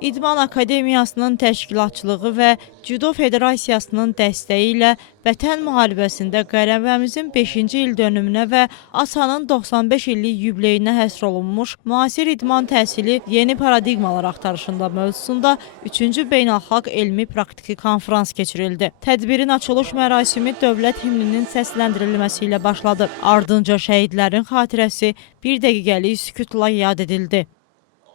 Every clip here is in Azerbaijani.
İdman Akademiyasının təşkilatçılığı və Cüdo Federasiyasının dəstəyi ilə Vətən müharibəsində qələbəmizin 5-ci il dönümünə və ASA'nın 95 illik yubileyinə həsr olunmuş müasir idman təhsili yeni paradigmalar axtarışında mövzusunda 3-cü beynəlxalq elmi praktiki konfrans keçirildi. Tədbirin açılış mərasimi dövlət himninin səsləndirilməsi ilə başladı. Ardınca şəhidlərin xatirəsi bir dəqiqəlik sükutla yad edildi.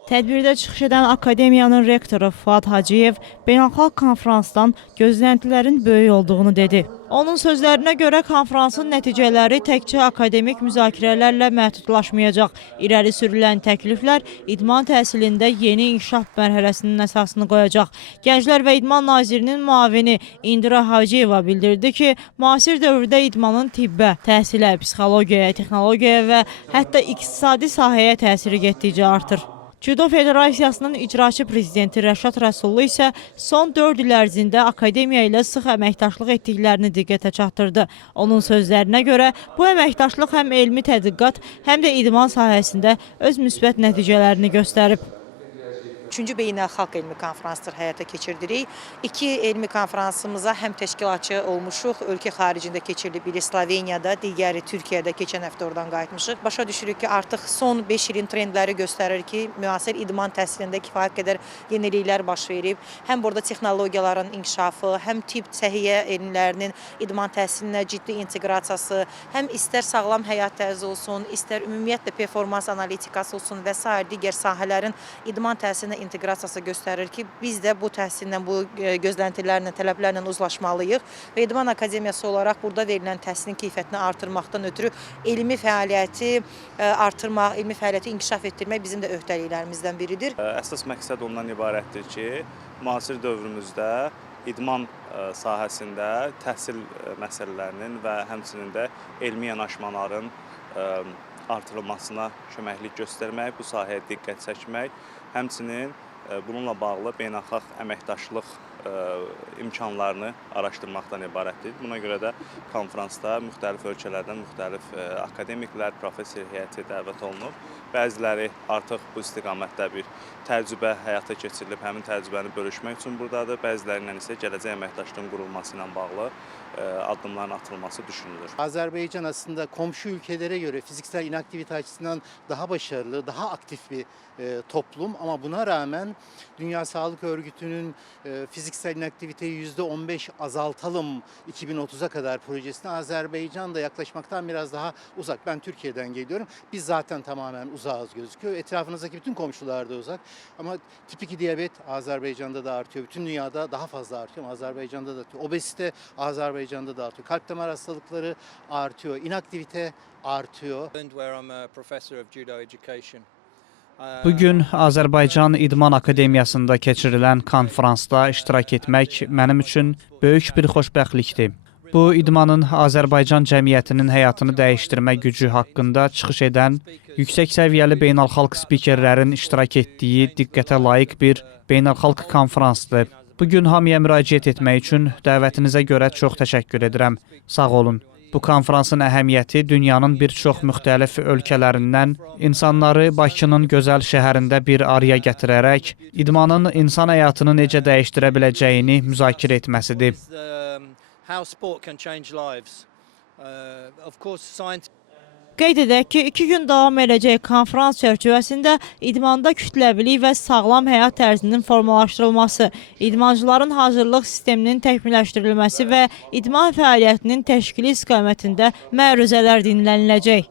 Tədbirdə çıxış edən Akademiyanın rektoru Fuad Hacıyev beynəlxalq konfransdan gözləntilərin böyük olduğunu dedi. Onun sözlərinə görə konfransın nəticələri təkcə akademik müzakirələrlə məhdudlaşmayacaq. İrəli sürülən təkliflər idman təhsilində yeni inkişaf mərhələsinin əsasını qoyacaq. Gənclər və İdman Nazirinin müavini İndira Hacıyeva bildirdi ki, müasir dövrdə idmanın tibbə, təhsilə, psixologiyaya, texnologiyaya və hətta iqtisadi sahəyə təsiri getdikcə artır. Cüdo Federasiyasının icraçı prezidenti Rəşad Rəsullu isə son 4 il ərzində akademiya ilə sıx əməkdaşlıq etdiklərini diqqətə çatdırdı. Onun sözlərinə görə bu əməkdaşlıq həm elmi tədqiqat, həm də idman sahəsində öz müsbət nəticələrini göstərib. 3-cü beynəlxalq elmi konfransdır həyata keçirdirik. 2 elmi konfransımıza həm təşkilatçı olmuşuq, ölkə xaricində keçirilib, biri Sloveniyada, digəri Türkiyədə keçən həftə oradan qayıtmışıq. Başa düşürük ki, artıq son 5 ilin trendləri göstərir ki, müasir idman təhsilində kifayət qədər yeniliklər baş verib. Həm burada texnologiyaların inkişafı, həm tibb səhiyyə elmlərinin idman təhsilinə ciddi inteqrasiyası, həm istər sağlam həyat tərzi olsun, istər ümumiyyətlə performans analitikası olsun və s. digər sahələrin idman təhsilinə inteqrasiyası göstərir ki, biz də bu təhsillə, bu gözləntilərlə, tələblərlə uzlaşmalıyıq və İdman Akademiyası olaraq burada verilən təhsilin keyfiyyətini artırmaqdan ötürü elmi fəaliyyəti artırmaq, elmi fəaliyyəti inkişaf etdirmək bizim də öhdəliklərimizdən biridir. Əsas məqsəd ondan ibarətdir ki, müasir dövrümüzdə idman sahəsində təhsil məsələlərinin və həmçinin də elmi yanaşmaların artırılmasına köməklik göstərmək, bu sahəyə diqqət çəkmək, həmçinin bununla bağlı beynəlxalq əməkdaşlıq imkanlarını araşdırmaqdan ibarətdir. Buna görə də konfransda müxtəlif ölkələrdən müxtəlif akademiklər, professor heyəti dəvət olunub. Bəziləri artıq bu istiqamətdə bir təcrübə həyata keçirilib, həmin təcrübəni bölüşmək üçün buradadır. Bəzilərindən isə gələcək əməkdaşlığın qurulması ilə bağlı addımların atılması düşünülür. Azerbaycan aslında komşu ülkelere göre fiziksel inaktivite açısından daha başarılı, daha aktif bir toplum ama buna rağmen Dünya Sağlık Örgütü'nün fiziksel inaktiviteyi %15 azaltalım 2030'a kadar projesine Azerbaycan da yaklaşmaktan biraz daha uzak. Ben Türkiye'den geliyorum. Biz zaten tamamen uzağız gözüküyor. Etrafınızdaki bütün komşular da uzak. Ama tip 2 diyabet Azerbaycan'da da artıyor. Bütün dünyada daha fazla artıyor ama Azerbaycan'da da artıyor. Obezite Azerbaycan'da da artıyor. Kalp damar hastalıkları artıyor. İnaktivite artıyor. Bugün Azərbaycan İdman Akademiyasında keçirilən konfransda iştirak etmək mənim üçün böyük bir xoşbəxtlikdir. Bu, idmanın Azərbaycan cəmiyyətinin həyatını dəyişdirmə gücü haqqında çıxış edən, yüksək səviyyəli beynəlxalq spikerlərin iştirak etdiyi diqqətə layiq bir beynəlxalq konfransdır. Bugün hamıya müraciət etmək üçün dəvətinizə görə çox təşəkkür edirəm. Sağ olun. Bu konfransın əhəmiyyəti dünyanın bir çox müxtəlif ölkələrindən insanları Bakının gözəl şəhərində bir araya gətirərək idmanın insan həyatını necə dəyişdirə biləcəyini müzakirə etməsidir. Qeyd edək ki, 2 gün davam edəcək konfrans çərçivəsində idmanda kütləvilik və sağlam həyat tərzinin formalaşdırılması, idmancıların hazırlıq sisteminin təkmilləşdirilməsi və idman fəaliyyətinin təşkili istiqamətində məruzələr dinləniləcək.